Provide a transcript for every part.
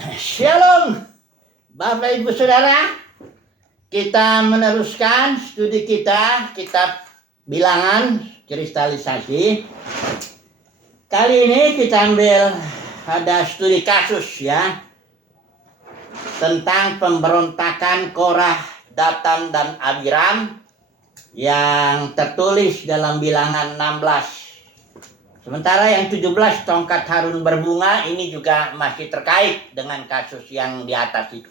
Shalom, Bapak Ibu Saudara. Kita meneruskan studi kita, kitab Bilangan Kristalisasi. Kali ini kita ambil ada studi kasus ya, tentang pemberontakan Korah, Datan, dan Abiram yang tertulis dalam Bilangan 16. Sementara yang 17 tongkat Harun berbunga ini juga masih terkait dengan kasus yang di atas itu.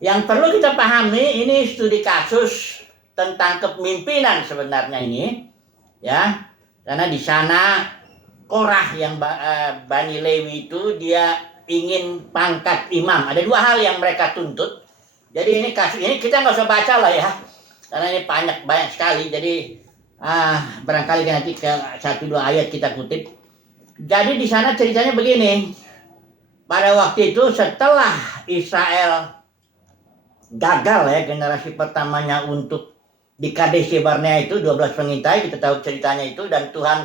Yang perlu kita pahami, ini studi kasus tentang kepemimpinan sebenarnya ini, ya, karena di sana Korah yang Bani Lewi itu dia ingin pangkat imam. Ada dua hal yang mereka tuntut. Jadi ini kasus ini kita nggak usah baca lah ya, karena ini banyak sekali. Jadi barangkali nanti ke 1-2 ayat kita kutip. Jadi di sana ceritanya begini. Pada waktu itu setelah Israel gagal ya generasi pertamanya untuk di Kades Barnea itu 12 pengintai, kita tahu ceritanya itu, dan Tuhan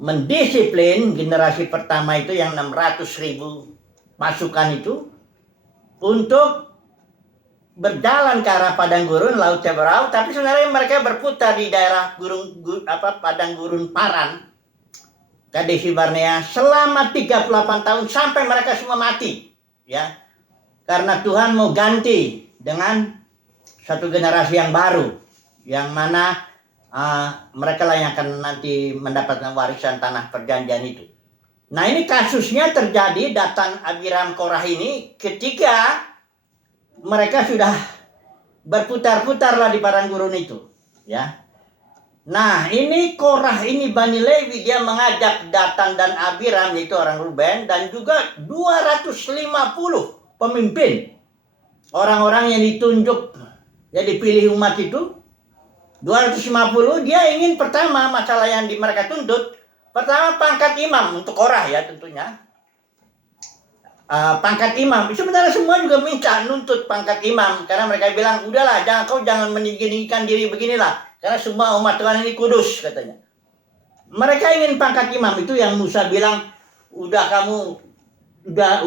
mendisiplin generasi pertama itu yang 600.000 pasukan itu untuk berjalan ke arah padang gurun Laut Teberau, tapi sebenarnya mereka berputar di daerah padang gurun Paran, Kadesi Barnea selama 38 tahun sampai mereka semua mati, ya. Karena Tuhan mau ganti dengan satu generasi yang baru, yang mana mereka lah yang akan nanti mendapatkan warisan tanah perjanjian itu. Nah, ini kasusnya terjadi Datan, Abiram, Korah ini ketika mereka sudah berputar-putarlah di padang gurun itu, ya. Nah, ini Korah ini Bani Lewi, dia mengajak Datan dan Abiram, itu orang Ruben, dan juga 250 pemimpin, orang-orang yang ditunjuk, ya dipilih umat itu, 250. Dia ingin pertama masalah yang mereka tuntut, pertama pangkat imam untuk Korah ya tentunya. Pangkat imam, sebenarnya semua juga minta nuntut pangkat imam, karena mereka bilang udahlah, jangan meninggikan diri beginilah, karena semua umat Tuhan ini kudus katanya. Mereka ingin pangkat imam, itu yang Musa bilang, udah kamu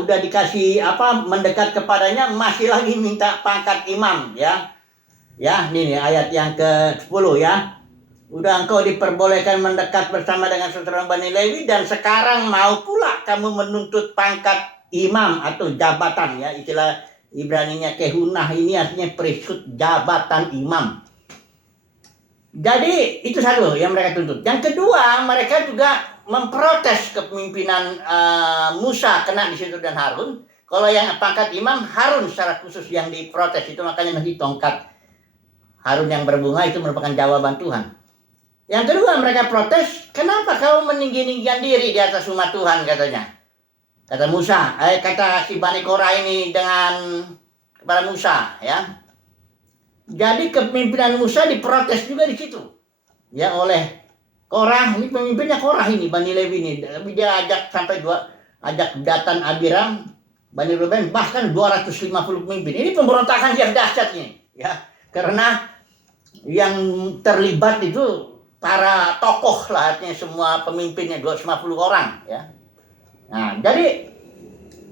udah dikasih mendekat kepadanya, masih lagi minta pangkat imam ya. Ya, ini nih ayat yang ke-10 ya. Udah engkau diperbolehkan mendekat bersama dengan saudara Bani Lewi, dan sekarang mau pula kamu menuntut pangkat imam atau jabatan ya, istilah Ibraninya kehunah, ini artinya priesthood, jabatan imam. Jadi itu satu yang mereka tuntut. Yang kedua, mereka juga memprotes kepemimpinan Musa kena di situ dan Harun. Kalau yang pangkat imam, Harun secara khusus yang diprotes, itu makanya nanti tongkat Harun yang berbunga itu merupakan jawaban Tuhan. Yang kedua, mereka protes, kenapa kau meninggi-ninggikan diri di atas umat Tuhan katanya. Kata Musa, kata si Bani Korah ini kepada Musa ya. Jadi kepemimpinan Musa diprotes juga di situ. Ya, oleh Korah, ini pemimpinnya Korah ini, Bani Lewi ini. Dia ajak ajak Datan, Abiram, Bani Ruben, bahkan 250 pemimpin. Ini pemberontakan yang dahsyat ini, ya. Karena yang terlibat itu para tokoh lah, artinya semua pemimpinnya 250 orang, ya. Nah, jadi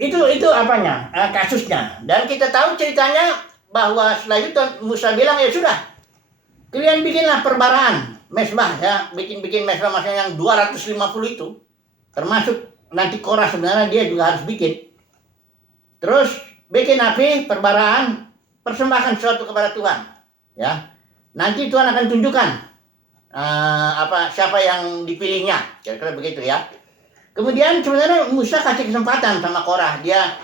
itu kasusnya. Dan kita tahu ceritanya bahwa setelah itu Musa bilang, ya sudah, kalian bikinlah perbaraan mesbah ya, bikin mesbah, maksudnya yang 250 itu, termasuk nanti Korah sebenarnya dia juga harus bikin. Terus bikin api perbaraan, persembahkan sesuatu kepada Tuhan, ya. Nanti Tuhan akan tunjukkan siapa yang dipilihnya, kira-kira begitu ya. Kemudian sebenarnya Musa kasih kesempatan sama Korah, dia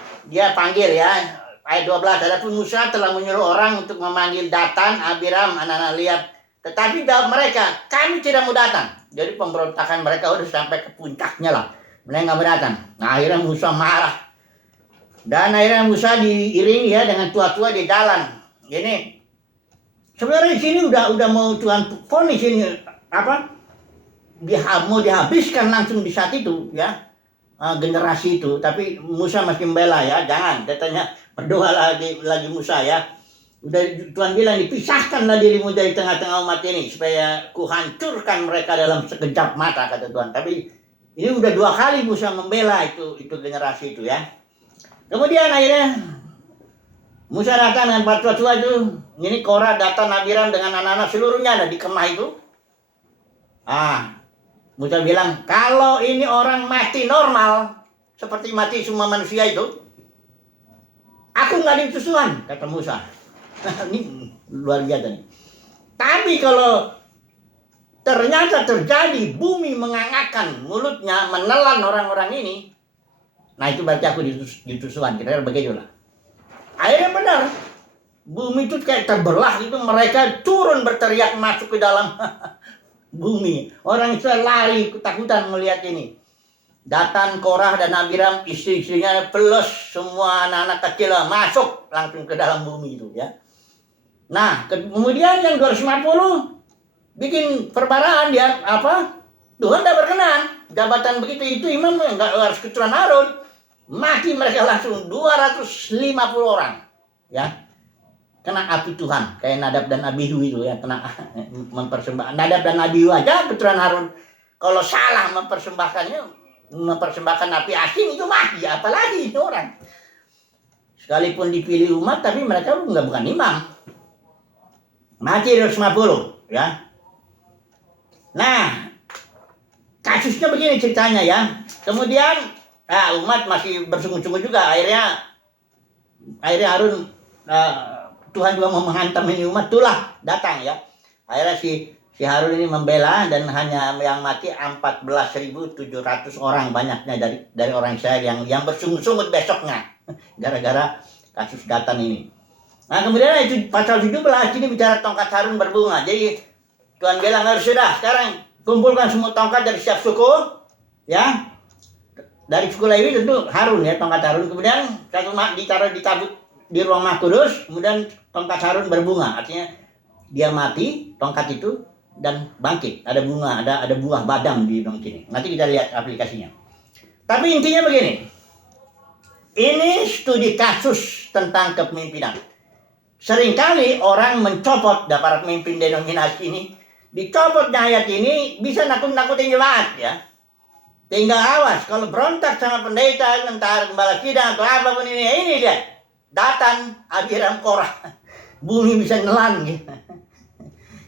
panggil ya, ayat 12, adapun Musa telah menyuruh orang untuk memanggil Datan, Abiram, anak-anak Eliab, tetapi jawab mereka, kami tidak mau datang. Jadi pemberontakan mereka udah sampai ke puncaknya lah, mereka nggak mau datang. Nah, akhirnya Musa marah, dan akhirnya Musa diiringi ya dengan tua-tua di jalan. Ini sebenarnya di sini udah mau Tuhan vonis ini mau dihabiskan langsung di saat itu ya, generasi itu, tapi Musa masih membela ya, jangan, katanya berdoa lagi Musa ya. Udah Tuhan bilang, dipisahkanlah dirimu dari tengah-tengah umat ini supaya kuhancurkan mereka dalam sekejap mata, kata Tuhan. Tapi ini udah 2 kali Musa membela itu generasi itu ya. Kemudian akhirnya Musa datang dengan tua-tua itu. Ini Korah, Datan, Abiram dengan anak-anak seluruhnya ada di kemah itu. Musa bilang, kalau ini orang mati normal, seperti mati semua manusia itu, aku nggak ada Tuhan, kata Musa. Ini luar biasa nih. Tapi kalau ternyata terjadi bumi mengangakkan mulutnya, menelan orang-orang ini, nah itu berarti aku ditusuhan. Kira-kira begitulah. Akhirnya benar. Bumi itu kayak terbelah itu, mereka turun berteriak masuk ke dalam bumi. Orang Israel lari ketakutan melihat ini. Datan, Korah, dan Abiram, istri-istrinya plus semua anak-anak kecil masuk langsung ke dalam bumi itu ya. Nah, kemudian yang 250 bikin perbaraan dia Tuhan tidak berkenan. Jabatan begitu itu imam nggak harus keturunan Harun. Mati mereka langsung 250 orang ya. Kena api Tuhan kayak Nadab dan Abihu itu ya, kena mempersembahkan. Nadab dan Abihu aja keturunan Harun kalau salah mempersembahkan api asing itu mati, apalagi itu orang. Sekalipun dipilih umat tapi mereka bukan imam. Mati 250 ya. Nah, kasusnya begini ceritanya ya. Kemudian umat masih bersungguh-sungguh juga. Akhirnya Harun Tuhan juga mau menghantam ini umat, itulah datang ya. Akhirnya si Harun ini membela dan hanya yang mati 14.700 orang banyaknya dari orang Israel yang bersungguh-sungguh besoknya gara-gara kasus Datan ini. Nah, kemudian itu pasal 17 ini bicara tongkat Harun berbunga. Jadi Tuhan bilang, sudah sekarang kumpulkan semua tongkat dari setiap suku ya. Dari suku Lewi tentu Harun ya, tongkat Harun. Kemudian satu ditaruh di tabut di ruang Maha Kudus, kemudian tongkat Harun berbunga, artinya dia mati tongkat itu dan bangkit, ada bunga, ada buah badam di dalam sini. Nanti kita lihat aplikasinya. Tapi intinya begini, ini studi kasus tentang kepemimpinan. Seringkali orang mencopot para pemimpin denominasi ini, dicopotnya ayat ini bisa nakut-nakutin jemaat ya. Tinggal awas kalau berontak sama pendeta, entah gembala sidang atau apapun ini lihat. Datan, Abiram, Korah, bumi bisa nelan gitu.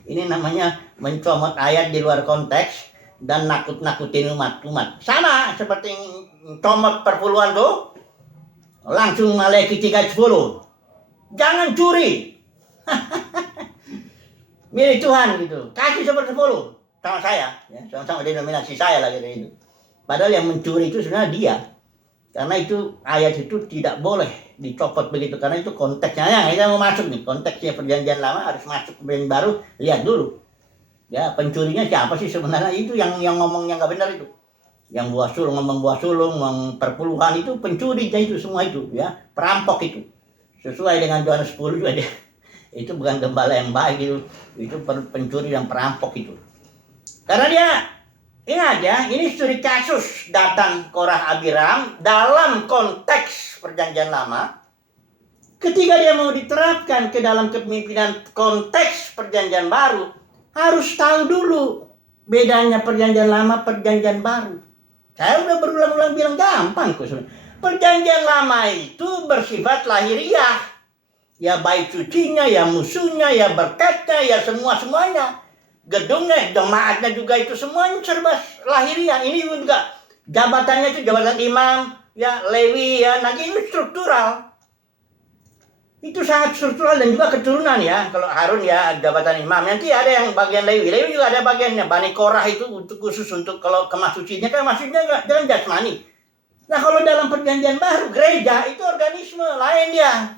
Ini namanya mencomot ayat di luar konteks dan nakut-nakutin umat. Sama seperti comot perpuluhan tuh, langsung Maleakhi 3:10. Jangan curi. Milik Tuhan gitu. Kasih 10 sama saya, ya, sama-sama denominasi saya lagi dari itu. Padahal yang mencuri itu sebenarnya dia. Karena itu ayat itu tidak boleh dicopot begitu, karena itu konteksnya yang kita mau masuk nih, konteksnya perjanjian lama harus masuk ke perjanjian baru, lihat dulu ya pencurinya siapa sih sebenarnya. Itu yang ngomongnya nggak benar itu, yang ngomong buah sulung, perpuluhan itu pencurinya itu semua itu ya, perampok itu sesuai dengan Yohanes 10 juga dia. Itu bukan gembala yang baik itu pencuri dan perampok itu. Karena dia ingat ya, ini studi kasus Datan, Korah, Abiram dalam konteks perjanjian lama. Ketika dia mau diterapkan ke dalam kepemimpinan konteks perjanjian baru, harus tahu dulu bedanya perjanjian lama, perjanjian baru. Saya udah berulang-ulang bilang gampang kok. Perjanjian lama itu bersifat lahiriah. Ya baik sucinya, ya musuhnya, ya berkatnya, ya semua-semuanya. Gedungnya, jemaatnya juga itu semuanya serba lahiriah. Ini juga jabatannya itu jabatan imam, ya Lewi, ya nanti ini struktural. Itu sangat struktural dan juga keturunan ya. Kalau Harun ya jabatan imam, nanti ada yang bagian Lewi. Lewi juga ada bagiannya. Bani Korah itu khusus untuk kalau kemah sucinya kan maksudnya jangan jasmani. Nah kalau dalam perjanjian baru gereja itu organisme lain dia.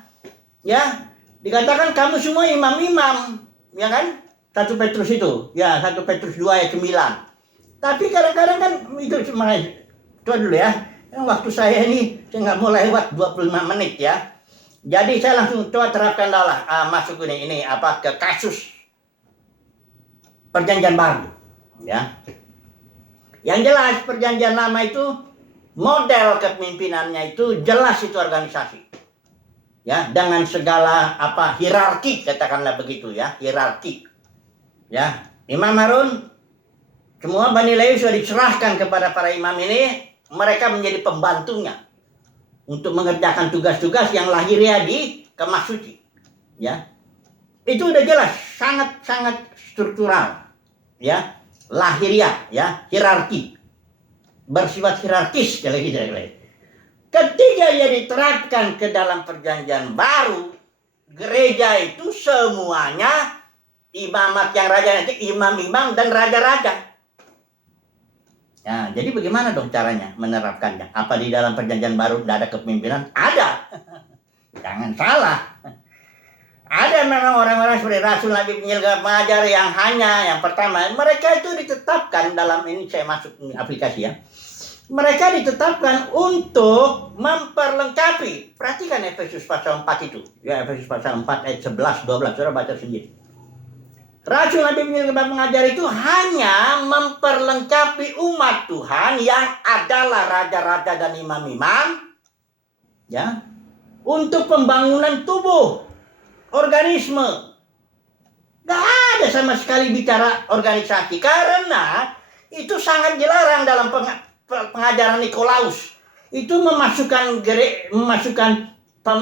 Ya, dikatakan kamu semua imam-imam, ya kan? 1 Petrus itu, ya 1 Petrus 2 ayat 9. Tapi kadang-kadang kan itu cuma coba dulu ya. Yang waktu saya ini saya nggak mau lewat 25 menit ya. Jadi saya langsung coba terapkan masuk ini ke kasus perjanjian baru, ya. Yang jelas perjanjian lama itu model kepemimpinannya itu jelas itu organisasi. Ya, dengan segala hierarki, katakanlah begitu ya, hierarki. Ya, Imam Harun, semua Bani Lewi sudah diserahkan kepada para imam ini, mereka menjadi pembantunya. untuk mengerjakan tugas-tugas yang lahiriah di kemah suci. Ya, itu udah jelas, sangat struktural, ya, lahiriah, ya, hierarki, bersifat hierarkis kalau gitu. Ketika dia diterapkan ke dalam perjanjian baru, gereja itu semuanya imamat yang raja nanti imam-imam dan raja-raja. Ya, jadi bagaimana dong caranya menerapkannya? Apa di dalam perjanjian baru tidak ada kepemimpinan? Ada. Jangan salah. Ada memang orang-orang seperti Rasul Nabi Penginjil Pengajar yang hanya yang pertama, mereka itu ditetapkan dalam ini saya masuk aplikasi ya. Mereka ditetapkan untuk memperlengkapi. Perhatikan Efesus pasal 4 itu. Ya, Efesus pasal 4 ayat 11 12, Saudara baca sendiri. Rasul Nabi Penginjil Pengajar itu hanya memperlengkapi umat Tuhan yang adalah raja-raja dan imam-imam, ya, untuk pembangunan tubuh, organisme. Gak ada sama sekali bicara organisasi karena itu sangat dilarang dalam pengajaran Nikolaus. Itu memasukkan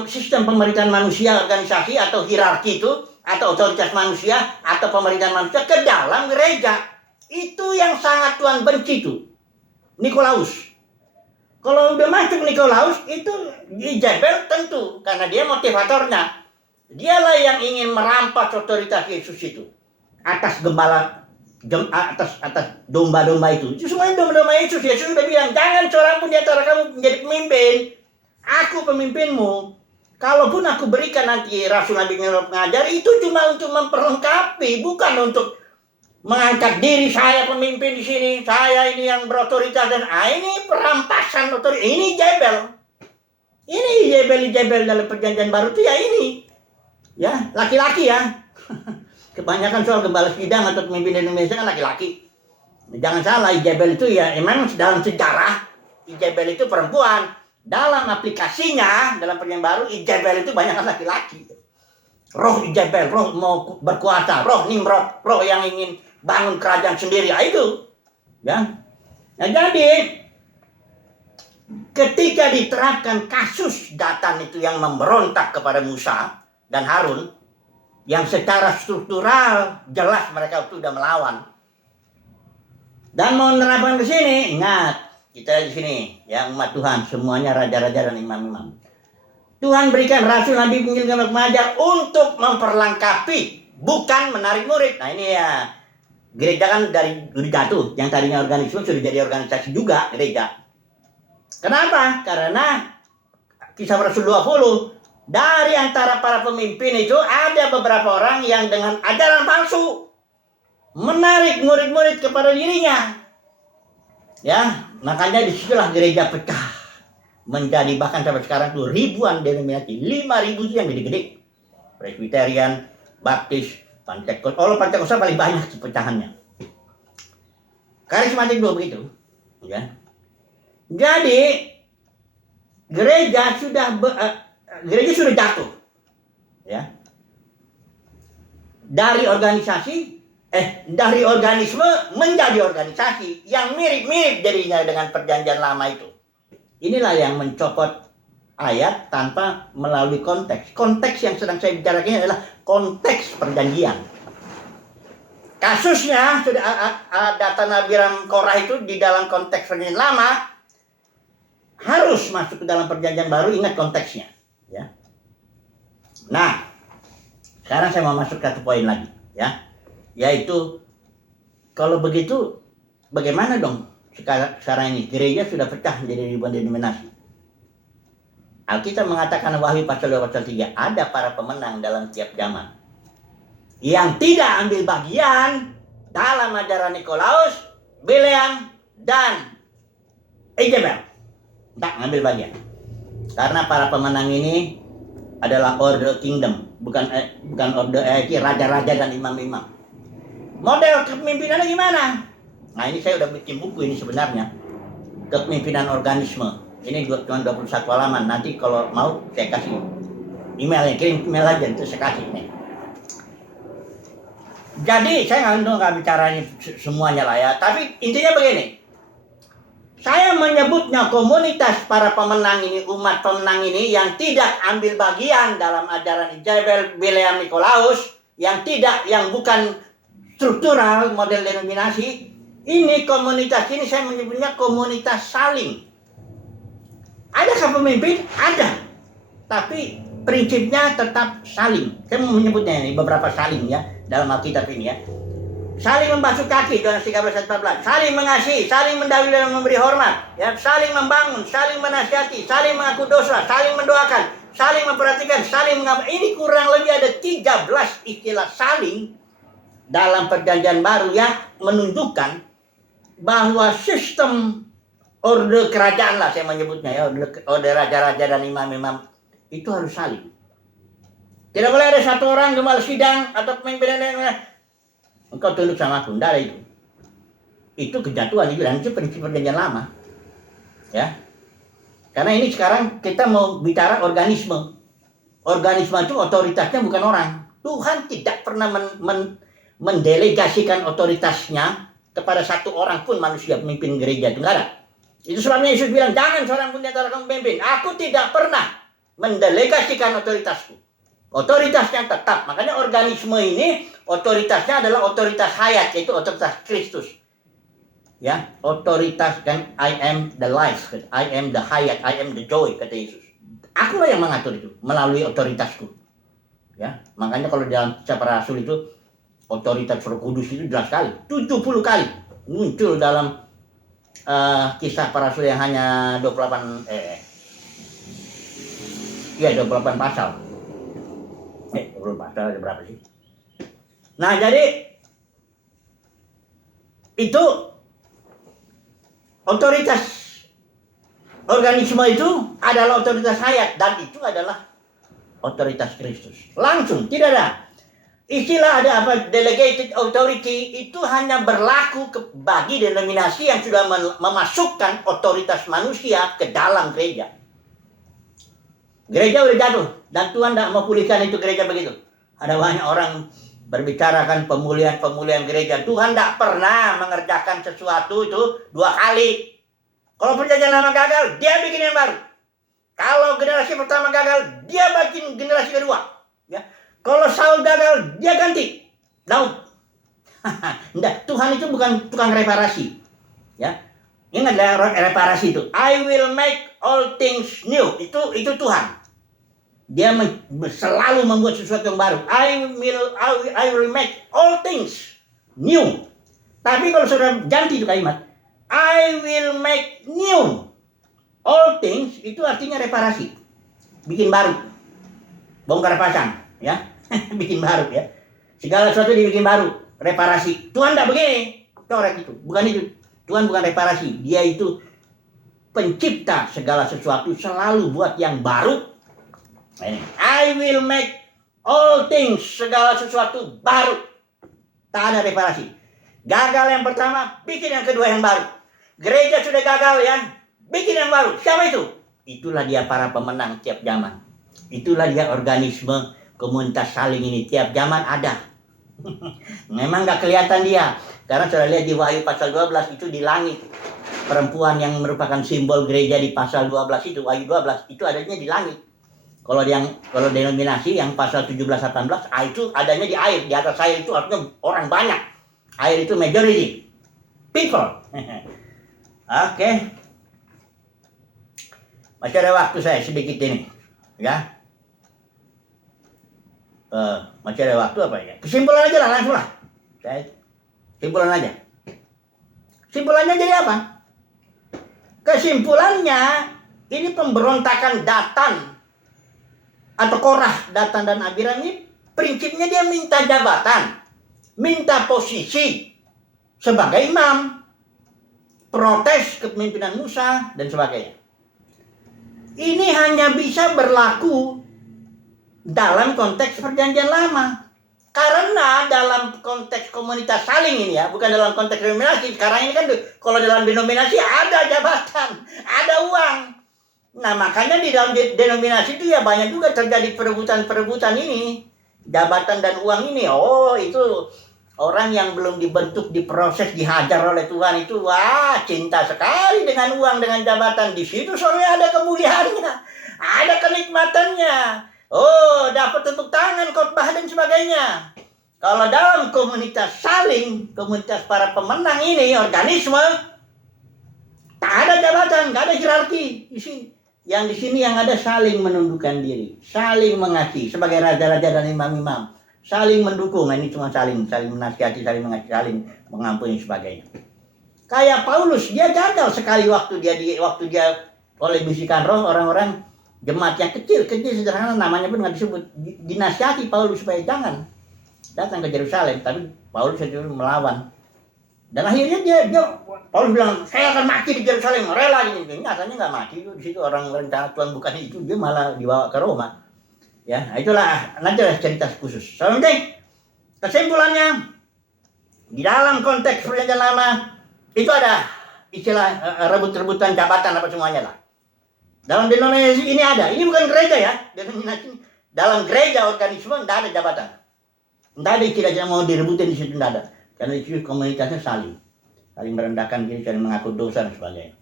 sistem pemerintahan manusia, organisasi atau hierarki itu atau otoritas manusia atau pemerintahan manusia ke dalam gereja. Itu yang sangat Tuhan benci itu. Nikolaus. Kalau udah masuk Nikolaus itu Jezebel tentu karena dia motivatornya. Dialah yang ingin merampas otoritas Yesus itu atas gembala atas domba-domba itu. Itu semuanya domba-domba Yesus. Yesus sudah bilang, jangan seorang pun di antara kamu menjadi pemimpin. Aku pemimpinmu. Kalaupun aku berikan nanti Rasul Nabi Pengajar, itu cuma untuk memperlengkapi, bukan untuk mengangkat diri saya pemimpin di sini, saya ini yang berotoritas dan ini perampasan otoritas. Ini Jebel. Ini Jebel dalam perjanjian baru itu ya ini. Ya, laki-laki ya. Kebanyakan soal gembala sidang atau pemimpin Indonesia kan laki-laki. Jangan salah, Jebel itu ya memang dalam sejarah Jebel itu perempuan. Dalam aplikasinya, dalam perjanjian baru, Jebel itu banyak laki-laki. Roh Jebel, roh mau berkuasa, roh Nimrod, roh yang ingin bangun kerajaan sendiri, itu. Ya. Nah, jadi, ketika diterapkan kasus Datan itu yang memberontak kepada Musa dan Harun, yang secara struktural jelas mereka itu sudah melawan. Dan mau menerapkan ke sini, ingat, kita di sini, yang umat Tuhan, semuanya raja-raja dan imam-imam. Tuhan berikan Rasul Nabi Penginjil Pengajar untuk memperlengkapi, bukan menarik murid. Nah ini ya, gereja kan dari jatuh, yang tadinya organisme sudah jadi organisasi juga gereja. Kenapa? Karena Kisah Rasul 20, dari antara para pemimpin itu ada beberapa orang yang dengan ajaran palsu menarik murid-murid kepada dirinya. Ya, makanya disitulah gereja pecah menjadi bahkan sampai sekarang tuh ribuan denominasi, 5.000 itu yang gede-gede, Presbyterian, Baptis, Pentekost. Oh, Pentekost paling banyak pecahannya. Karismatik juga begitu, ya. Jadi gereja sudah jatuh, ya, dari organisasi. Dari organisme menjadi organisasi yang mirip-mirip jadinya dengan perjanjian lama itu. Inilah yang mencopot ayat tanpa melalui konteks. Konteks yang sedang saya bicarakan adalah konteks perjanjian. Kasusnya sudah Datan, Abiram, Korah itu di dalam konteks perjanjian lama harus masuk ke dalam perjanjian baru. Ingat konteksnya, ya. Nah, sekarang saya mau masuk ke satu poin lagi, ya. Yaitu kalau begitu bagaimana dong sekarang ini gereja sudah pecah menjadi ribuan denominasi. Alkitab mengatakan Wahyu pasal 2 pasal 3 ada para pemenang dalam tiap zaman yang tidak ambil bagian dalam ajaran Nikolaus, Bileam dan Jezebel. Tak ambil bagian. Karena para pemenang ini adalah order kingdom, bukan order raja-raja dan imam-imam. Model kepemimpinannya gimana? Nah ini saya udah bikin buku ini sebenarnya. Kepemimpinan organisme. Ini cuma 21 halaman. Nanti kalau mau saya kasih emailnya. Kirim email aja itu saya kasih nih. Jadi saya nggak bicara ini semuanya lah ya. Tapi intinya begini. Saya menyebutnya komunitas para pemenang ini, umat pemenang ini yang tidak ambil bagian dalam ajaran Jebel Bileam Nikolaus, yang bukan struktural model denominasi. Ini komunitas ini saya menyebutnya komunitas saling. Adakah pemimpin? Ada. Tapi prinsipnya tetap saling. Saya mau menyebutnya ini beberapa saling ya dalam Alkitab ini ya. Saling membasuh kaki, Yohanes 13:14. Saling mengasihi, saling mendahului dan memberi hormat, ya, saling membangun, saling menasihati, saling mengaku dosa, saling mendoakan, saling memperhatikan, saling mengabdi. Ini kurang lebih ada 13 istilah saling dalam Perjanjian Baru yang menunjukkan bahwa sistem orde kerajaan lah saya menyebutnya ya, orde raja-raja dan imam-imam itu harus saling. Tidak boleh ada satu orang gembala sidang atau pemimpin engkau tunduk sama aku, tidak ada itu. Itu kejatuhan itu, dan itu prinsip Perjanjian Lama. Ya. Karena ini sekarang kita mau bicara organisme. Organisme itu otoritasnya bukan orang. Tuhan tidak pernah mendelegasikan otoritasnya kepada satu orang pun manusia pemimpin gereja, itu enggak ada. Itu sebabnya Yesus bilang, jangan seorang pun di antara kamu memimpin. Aku tidak pernah mendelegasikan otoritasku. Otoritasnya tetap. Makanya organisme ini otoritasnya adalah otoritas hayat, yaitu otoritas Kristus. Ya, otoritas kan, I am the life, I am the hayat, I am the joy, kata Yesus. Akulah yang mengatur itu melalui otoritasku. Ya, makanya kalau dalam Kisah Para Rasul itu otoritas Roh Kudus itu jelas sekali. 70 kali muncul dalam Kisah Para Rasul yang hanya 28 pasal. 20 pasal ada berapa sih? Nah, jadi itu otoritas organisme itu adalah otoritas hayat, dan itu adalah otoritas Kristus. Langsung, tidak ada istilah ada apa delegated authority, itu hanya berlaku bagi denominasi yang sudah memasukkan otoritas manusia ke dalam gereja. Gereja udah jatuh dan Tuhan tidak mau pulihkan itu gereja begitu. Ada banyak orang berbicarakan pemulihan gereja. Tuhan tidak pernah mengerjakan sesuatu itu 2 kali. Kalau Perjanjian Lama gagal, dia bikin yang baru. Kalau generasi pertama gagal, dia bikin generasi kedua. Ya. Kalau Saul gagal, dia ganti Daud. Enggak, Tuhan itu bukan tukang reparasi. Ya. Ingat reparasi itu. I will make all things new. Itu Tuhan. Dia selalu membuat sesuatu yang baru. I will make all things new. Tapi kalau sudah ganti itu kalimat, I will make new all things, itu artinya reparasi. Bikin baru. Bongkar pasang, ya. Bikin baru, ya. Segala sesuatu dibikin baru, reparasi. Tuhan tidak begini. Corek itu. Bukan itu. Tuhan bukan reparasi, dia itu pencipta segala sesuatu, selalu buat yang baru. I will make all things, segala sesuatu baru. Tak ada reparasi. Gagal yang pertama, bikin yang kedua yang baru. Gereja sudah gagal ya, bikin yang baru. Siapa itu? Itulah dia para pemenang tiap zaman. Itulah dia organisme komunitas saling ini, tiap zaman ada. Memang gak kelihatan dia. Karena sudah lihat di Wahyu pasal 12 itu di langit. Perempuan yang merupakan simbol gereja di pasal 12 itu, Wahyu 12, itu adanya di langit. Kalau denominasi yang pasal 17-18, itu adanya di air. Di atas air itu artinya orang banyak. Air itu majority. People. Oke. Masih ada waktu saya sedikit ini. Ya. Masih ada waktu apa ya? Kesimpulan aja lah, langsung lah. Kesimpulan aja. Kesimpulannya jadi apa? Kesimpulannya, ini pemberontakan Datan atau Korah, Datan dan Abiram ini prinsipnya dia minta jabatan, minta posisi sebagai imam, protes kepemimpinan Musa dan sebagainya. Ini hanya bisa berlaku dalam konteks Perjanjian Lama. Karena dalam konteks komunitas saling ini ya, bukan dalam konteks denominasi. Sekarang ini kan kalau dalam denominasi ada jabatan, ada uang. Nah makanya di dalam denominasi itu ya banyak juga terjadi perebutan ini. Jabatan dan uang ini, oh itu Orang yang belum dibentuk, diproses, dihajar oleh Tuhan itu, wah, cinta sekali dengan uang, dengan jabatan. Di situ soalnya ada kemuliaannya, ada kenikmatannya. Oh, dapat tepuk tangan, khotbah dan sebagainya. Kalau dalam komunitas saling, komunitas para pemenang ini, organisme, tak ada jabatan, tak ada hierarki di sini. Yang di sini yang ada saling menundukkan diri, saling mengasihi sebagai raja-raja dan imam-imam. Saling mendukung, ini cuma saling menasihati, saling mengasihi, saling mengampuni sebagainya. Kayak Paulus, dia gagal sekali waktu dia oleh bisikan roh orang-orang jemaat yang kecil sederhana, namanya pun nggak disebut, dinasihati Paulus supaya jangan datang ke Yerusalem, tapi Paulus itu melawan. Dan akhirnya dia Paulus bilang, saya akan mati di Yerusalem, rela ini. Nyatanya nggak mati, di situ orang rencana Tuhan bukan itu, dia malah dibawa ke Roma. Ya, itulah nanti cerita khusus. So, penting kesimpulannya di dalam konteks perjanjian lama itu ada istilah rebut-rebutan jabatan apa semuanya lah. Dalam denominasi ini ada. Ini bukan gereja ya. Denominasi dalam gereja organisme tidak ada jabatan. Tidak ada istilah mau direbutin di situ, tidak ada. Karena di situ komunitasnya saling merendahkan diri, saling mengaku dosa dan sebagainya.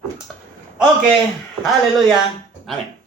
Oke, haleluya. Amin.